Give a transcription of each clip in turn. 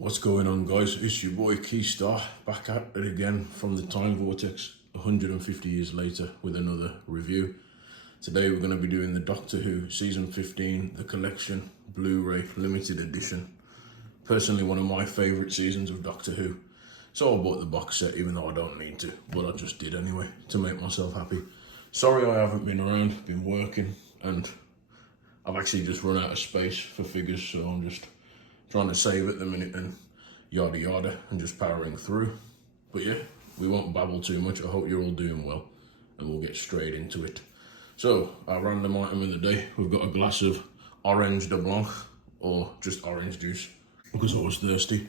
What's going on, guys? It's your boy Keystar back at it again from the Time Vortex 150 years later with another review. Today we're going to be doing the Doctor Who Season 15, The Collection, Blu-ray Limited Edition. Personally one of my favourite seasons of Doctor Who. So I bought the box set even though I don't need to, but I just did anyway to make myself happy. Sorry I haven't been around, been working, and I've actually just run out of space for figures, so I'm just trying to save at the minute and yada yada and just powering through. But yeah, we won't babble too much. I hope you're all doing well and we'll get straight into it. So our random item of the day, we've got a glass of orange de blanc or just orange juice because I was thirsty.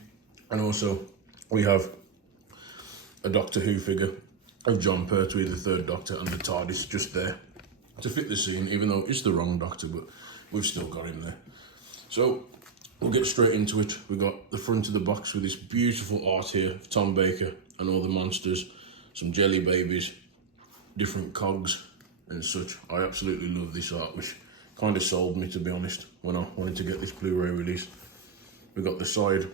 And also we have a Doctor Who figure of John Pertwee, the third Doctor, and the TARDIS just there to fit the scene, even though it's the wrong Doctor, but we've still got him there. So we'll get straight into it. We got the front of the box with this beautiful art here of Tom Baker and all the monsters, some jelly babies, different cogs and such. I absolutely love this art, which kind of sold me, to be honest, when I wanted to get this Blu-ray released. We got the side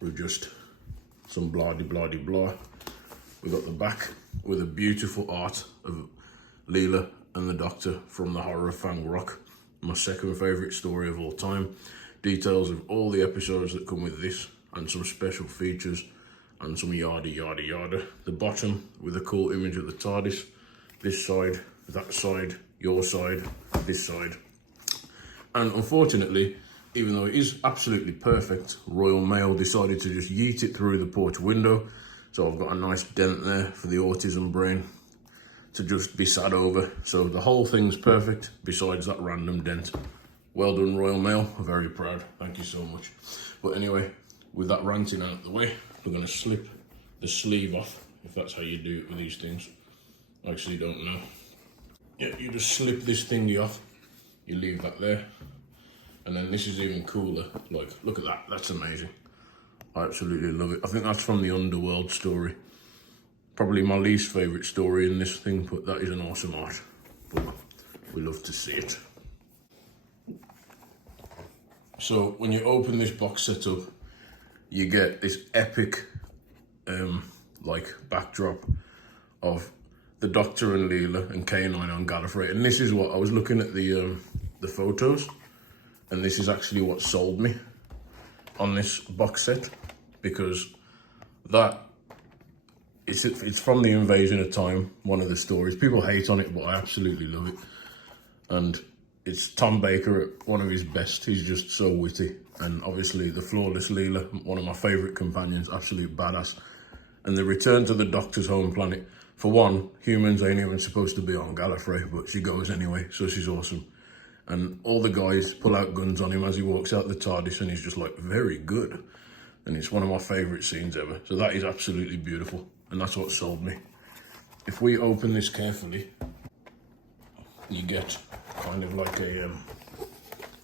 with just some blah-de-blah-de-blah. We got the back with a beautiful art of Leela and the Doctor from the Horror of Fang Rock, my second favourite story of all time. Details of all the episodes that come with this and some special features and some yada yada yada. The bottom with a cool image of the TARDIS, this side, that side, your side, this side. And unfortunately, even though it is absolutely perfect, Royal Mail decided to just yeet it through the porch window. So I've got a nice dent there for the autism brain to just be sad over. So the whole thing's perfect besides that random dent. Well done, Royal Mail. I'm very proud. Thank you so much. But anyway, with that ranting out of the way, we're going to slip the sleeve off, if that's how you do it with these things. I actually don't know. Yeah, you just slip this thingy off. You leave that there. And then this is even cooler. Like, look at that. That's amazing. I absolutely love it. I think that's from the Underworld story. Probably my least favourite story in this thing, but that is an awesome art. But we love to see it. So when you open this box set up, you get this epic like backdrop of the Doctor and Leela and K9 on Gallifrey. And this is what I was looking at the photos, and this is actually what sold me on this box set, because that it's from the Invasion of Time, one of the stories. People hate on it, but I absolutely love it. And it's Tom Baker at one of his best. He's just so witty. And obviously the flawless Leela, one of my favourite companions, absolute badass. And the return to the Doctor's home planet. For one, humans ain't even supposed to be on Gallifrey, but she goes anyway, so she's awesome. And all the guys pull out guns on him as he walks out the TARDIS, and he's just like, very good. And it's one of my favourite scenes ever. So that is absolutely beautiful. And that's what sold me. If we open this carefully, you get kind of like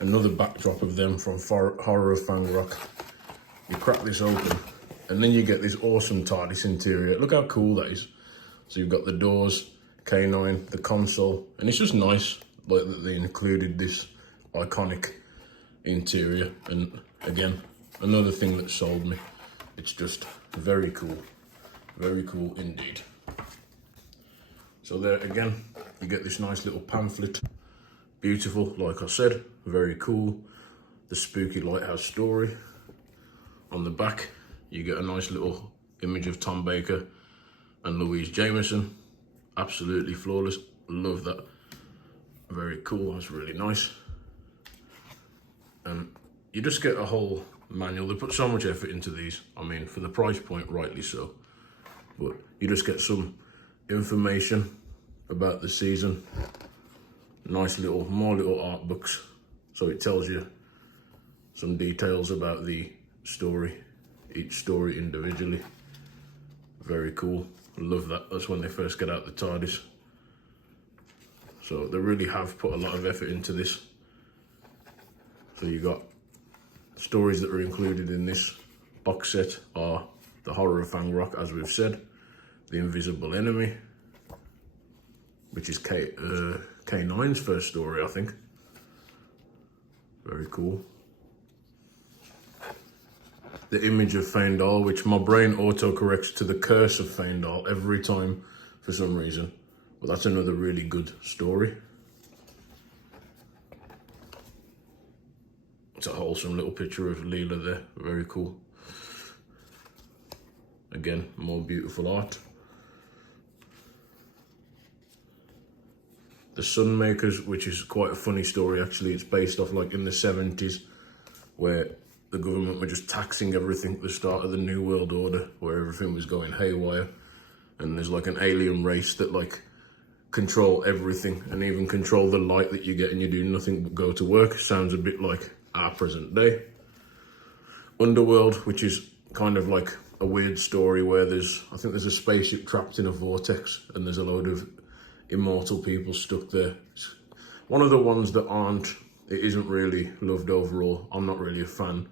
another backdrop of them from Horror of Fang Rock. You crack this open and then you get this awesome TARDIS interior. Look how cool that is. So you've got the doors, K9, the console, and it's just nice like that they included this iconic interior. And again, another thing that sold me. It's just very cool indeed. So there again, you get this nice little pamphlet. Beautiful, like I said, very cool. The spooky lighthouse story. On the back, you get a nice little image of Tom Baker and Louise Jameson. Absolutely flawless, love that. Very cool, that's really nice. And you just get a whole manual. They put so much effort into these. I mean, for the price point, rightly so. But you just get some information about the season. Nice more little art books. So it tells you some details about the story, each story individually. Very cool. I love that. That's when they first get out the TARDIS. So they really have put a lot of effort into this. So you got stories that are included in this box set are the Horror of Fang Rock, as we've said, the Invisible Enemy, which is K9's first story, I think. Very cool. the image of Faendal, which my brain autocorrects to the curse of Faendal every time for some reason. But that's another really good story. It's a wholesome little picture of Leela there, very cool. Again, more beautiful art. The Sunmakers, which is quite a funny story actually. It's based off like in the 70s, where the government were just taxing everything at the start of the New World Order, where everything was going haywire. And there's like an alien race that like control everything and even control the light that you get, and you do nothing but go to work. Sounds a bit like our present day. Underworld, which is kind of like a weird story where I think there's a spaceship trapped in a vortex and there's a load of immortal people stuck there. It's one of the ones that it isn't really loved overall. I'm not really a fan.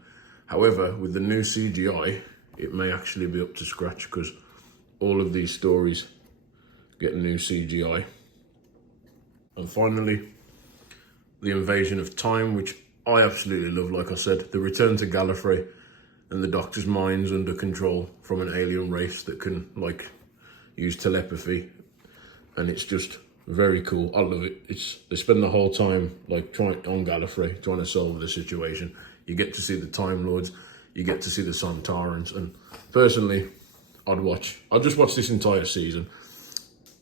However, with the new CGI, it may actually be up to scratch, because all of these stories get new CGI. And finally, The Invasion of Time, which I absolutely love. Like I said, the return to Gallifrey and the Doctor's mind's under control from an alien race that can like use telepathy, and it's just very cool. I love it. They spend the whole time like on Gallifrey trying to solve the situation. You get to see the Time Lords, you get to see the Sontarans, and personally, I'd just watch this entire season.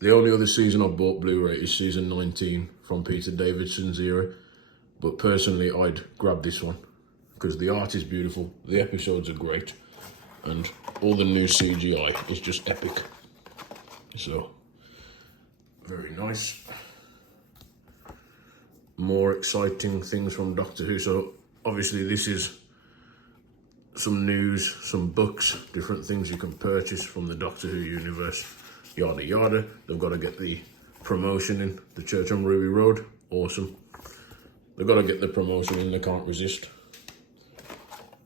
The only other season I've bought Blu-ray is season 19 from Peter Davidson's era. But personally, I'd grab this one because the art is beautiful, the episodes are great, and all the new CGI is just epic. So, very nice. More exciting things from Doctor Who. So, obviously this is some news, some books, different things you can purchase from the Doctor Who universe, yada yada. They've got to get the promotion in, the Church on Ruby Road, awesome. They've got to get the promotion in, they can't resist.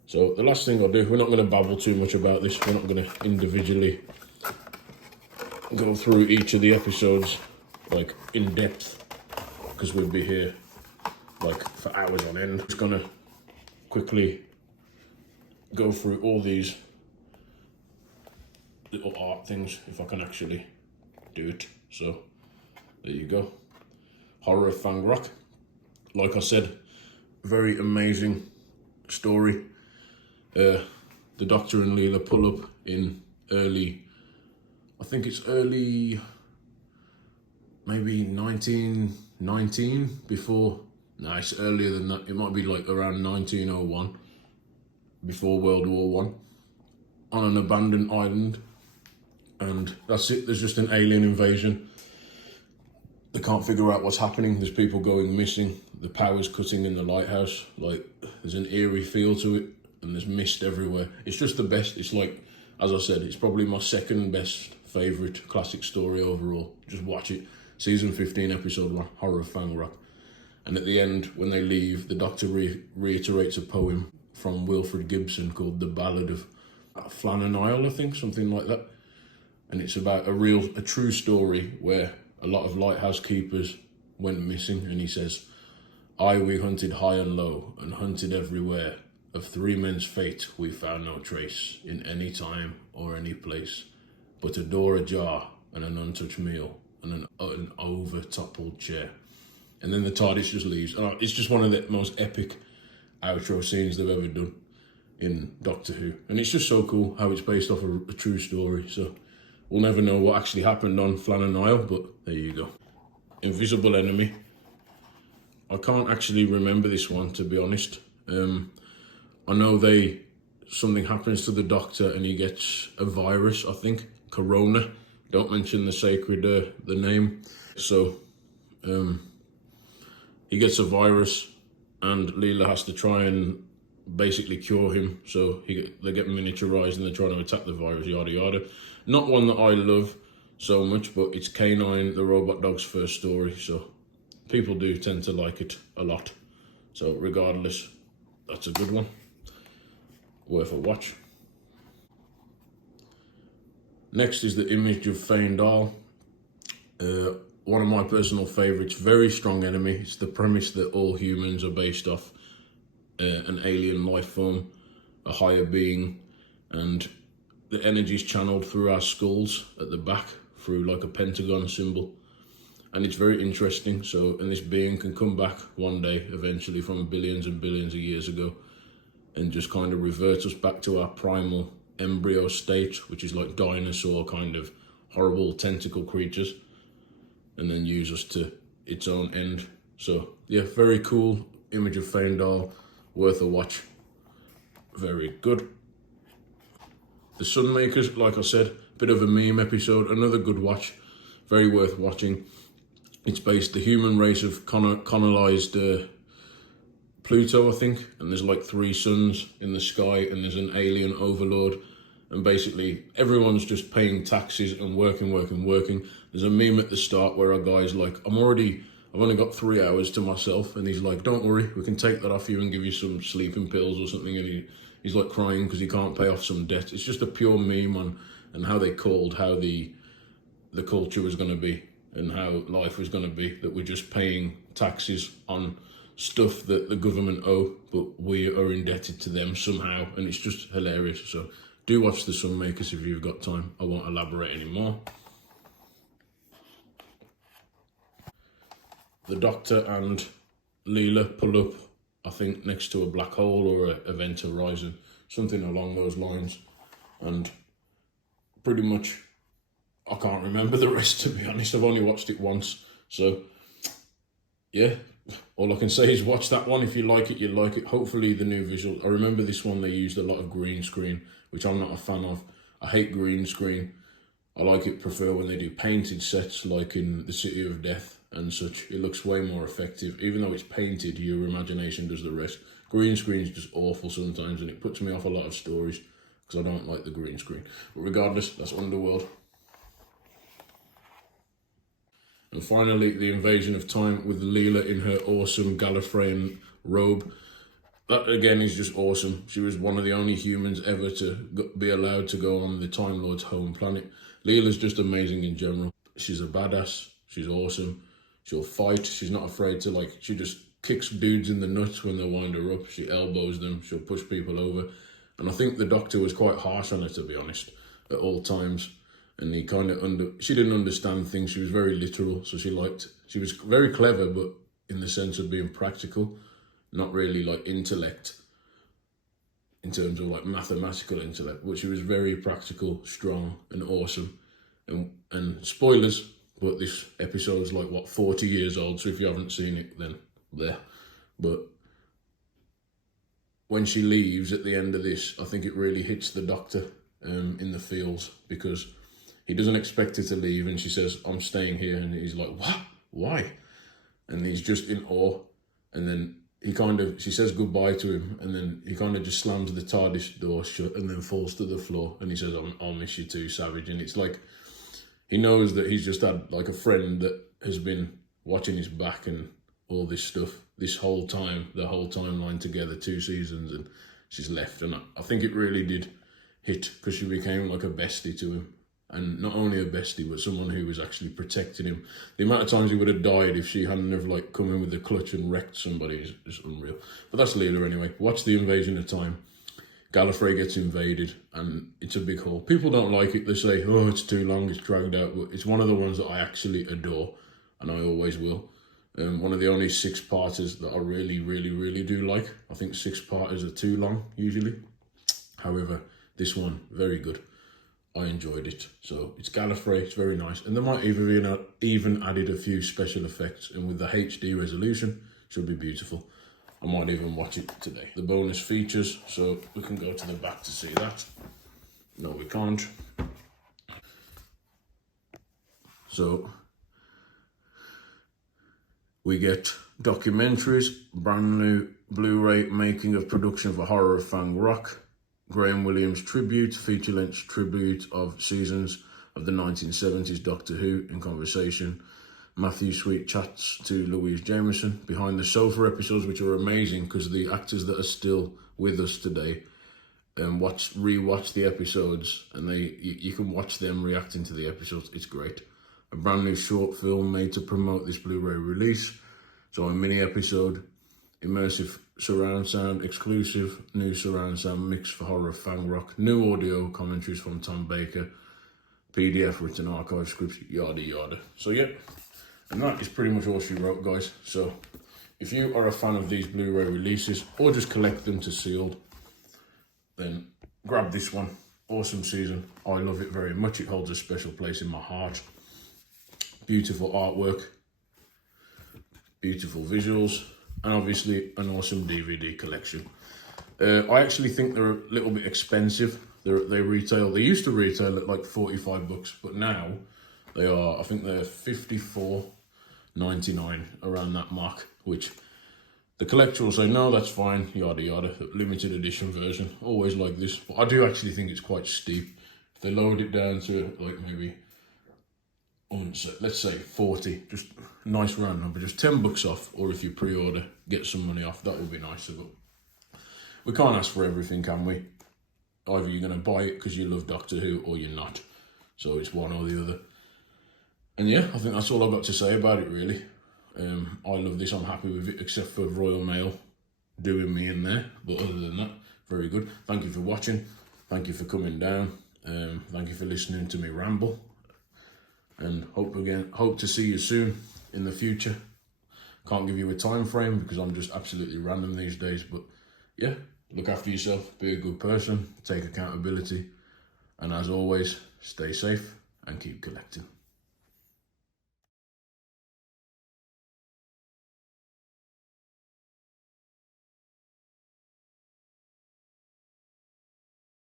So the last thing I'll do, we're not going to babble too much about this, we're not going to individually go through each of the episodes like in depth, because we'll be here like for hours on end. Just going to quickly go through all these little art things, if I can actually do it. So there you go. Horror of Fang Rock. Like I said, very amazing story. The Doctor and Leela pull up in early, I think it's early, maybe 1919, before, no, it's earlier than that. It might be like around 1901, before World War I, on an abandoned island. And that's it, there's just an alien invasion. They can't figure out what's happening. There's people going missing. The power's cutting in the lighthouse. Like, there's an eerie feel to it, and there's mist everywhere. It's just the best. It's like, as I said, it's probably my second best favourite classic story overall. Just watch it. Season 15, episode 1, Horror of Fang Rock. And at the end, when they leave, the Doctor reiterates a poem from Wilfred Gibson called The Ballad of Flannan Isle, I think, something like that. And it's about a true story where a lot of lighthouse keepers went missing, and he says, we hunted high and low, and hunted everywhere. Of 3 men's fate we found no trace, in any time or any place, but a door ajar, and an untouched meal, and an over-toppled chair. And then the TARDIS just leaves. It's just one of the most epic outro scenes they've ever done in Doctor Who. And it's just so cool how it's based off a true story. So we'll never know what actually happened on Flannan Isle, but there you go. Invisible Enemy. I can't actually remember this one, to be honest. I know something happens to the Doctor and he gets a virus, I think. Corona. Don't mention the name. So, he gets a virus and Leela has to try and basically cure him. So they get miniaturized and they're trying to attack the virus, yada yada. Not one that I love so much, but it's K9, the robot dog's first story, so people do tend to like it a lot. So regardless, that's a good one. Worth a watch. Next is The Image of Faendal. One of my personal favourites, very strong enemy. It's the premise that all humans are based off an alien life form. a higher being, and the energy is channeled through our skulls at the back through like a pentagon symbol. And it's very interesting. So, and this being can come back one day eventually from billions and billions of years ago and just kind of revert us back to our primal embryo state, which is like dinosaur kind of horrible tentacle creatures, and then use us to its own end. So yeah, very cool image of Feindal, worth a watch. Very good. The Sunmakers, like I said, bit of a meme episode, another good watch, very worth watching. It's based, the human race have colonized Pluto, I think, and there's like 3 suns in the sky, and there's an alien overlord, and basically everyone's just paying taxes and working. There's a meme at the start where a guy's like, I've only got 3 hours to myself, and he's like, don't worry, we can take that off you and give you some sleeping pills or something, and he's like crying because he can't pay off some debt. It's just a pure meme on and how they called how the culture was going to be and how life was going to be, that we're just paying taxes on stuff that the government owe, but we are indebted to them somehow, and it's just hilarious. So do watch The Sunmakers if you've got time. I won't elaborate anymore. The Doctor and Leela pull up, I think, next to a black hole or an event horizon, something along those lines, and pretty much I can't remember the rest, to be honest. I've only watched it once, so yeah, all I can say is watch that one. If you like it, you like it. Hopefully the new visual. I remember this one, they used a lot of green screen, which I'm not a fan of. I hate green screen. I prefer when they do painted sets, like in the City of Death and such. It looks way more effective. Even though it's painted, your imagination does the rest. Green screen is just awful sometimes, and it puts me off a lot of stories because I don't like the green screen. But regardless, that's Underworld. And finally, the Invasion of Time with Leela in her awesome Gallifreyan robe. That again is just awesome. She was one of the only humans ever to be allowed to go on the Time Lord's home planet. Leela's just amazing in general. She's a badass. She's awesome. She'll fight. She's not afraid to, she just kicks dudes in the nuts when they wind her up. She elbows them. She'll push people over. And I think the Doctor was quite harsh on her, to be honest, at all times. And he kind of she didn't understand things. She was very literal, so she was very clever, but in the sense of being practical, not really like intellect, in terms of like mathematical intellect, but she was very practical, strong, and awesome. And spoilers, but this episode's like, what, 40 years old, so if you haven't seen it, then there. But when she leaves at the end of this, I think it really hits the Doctor in the feels, because he doesn't expect her to leave, and she says, I'm staying here, and he's like, what? Why? And he's just in awe, and then she says goodbye to him, and then he kind of just slams the TARDIS door shut and then falls to the floor, and he says, I'll miss you too, Savage. And it's like, he knows that he's just had like a friend that has been watching his back and all this stuff, this whole time, the whole timeline together, 2 seasons, and she's left. And I think it really did hit, because she became like a bestie to him. And not only a bestie, but someone who was actually protecting him. The amount of times he would have died if she hadn't have come in with the clutch and wrecked somebody is just unreal. But that's Leela anyway. Watch The Invasion of Time. Gallifrey gets invaded, and it's a big haul. People don't like it. They say, oh, it's too long, it's dragged out. But it's one of the ones that I actually adore, and I always will. One of the only 6-parters that I really, really, really do like. I think 6-parters are too long, usually. However, this one, very good. I enjoyed it. So it's Gallifrey, it's very nice. And they might even added a few special effects, and with the HD resolution, it should be beautiful. I might even watch it today. The bonus features, so we can go to the back to see that. No, we can't. So we get documentaries, brand new Blu-ray making of production for Horror of Fang Rock, Graham Williams tribute, feature-length tribute of seasons of the 1970s Doctor Who in conversation. Matthew Sweet chats to Louise Jameson. Behind the Sofa episodes, which are amazing because the actors that are still with us today rewatch the episodes, and you can watch them reacting to the episodes. It's great. A brand new short film made to promote this Blu-ray release. So a mini episode, immersive surround sound, exclusive new surround sound mix for horror fan rock, new audio commentaries from Tom Baker, PDF written archive scripts, yada yada. So yeah, and that is pretty much all she wrote, guys. So if you are a fan of these Blu-ray releases or just collect them to sealed, then grab this one. Awesome season. I love it very much. It holds a special place in my heart. Beautiful artwork, beautiful visuals, and obviously an awesome DVD collection. I actually think they're a little bit expensive. They used to retail at like 45 bucks, but now they are, I think they're 54.99, around that mark, which the collector will say, no, that's fine, yada yada, limited edition version, always like this. But I do actually think it's quite steep. If they lowered it down to like maybe, let's say 40, just nice round number, just 10 bucks off, or if you pre-order, get some money off, that would be nicer. But we can't ask for everything, can we? Either you're going to buy it because you love Doctor Who, or you're not. So it's one or the other. And yeah, I think that's all I've got to say about it, really. I love this, I'm happy with it, except for Royal Mail doing me in there. But other than that, very good. Thank you for watching. Thank you for coming down. Thank you for listening to me ramble. And hope to see you soon in the future. Can't give you a time frame because I'm just absolutely random these days. But yeah, look after yourself, be a good person, take accountability. And as always, stay safe and keep collecting.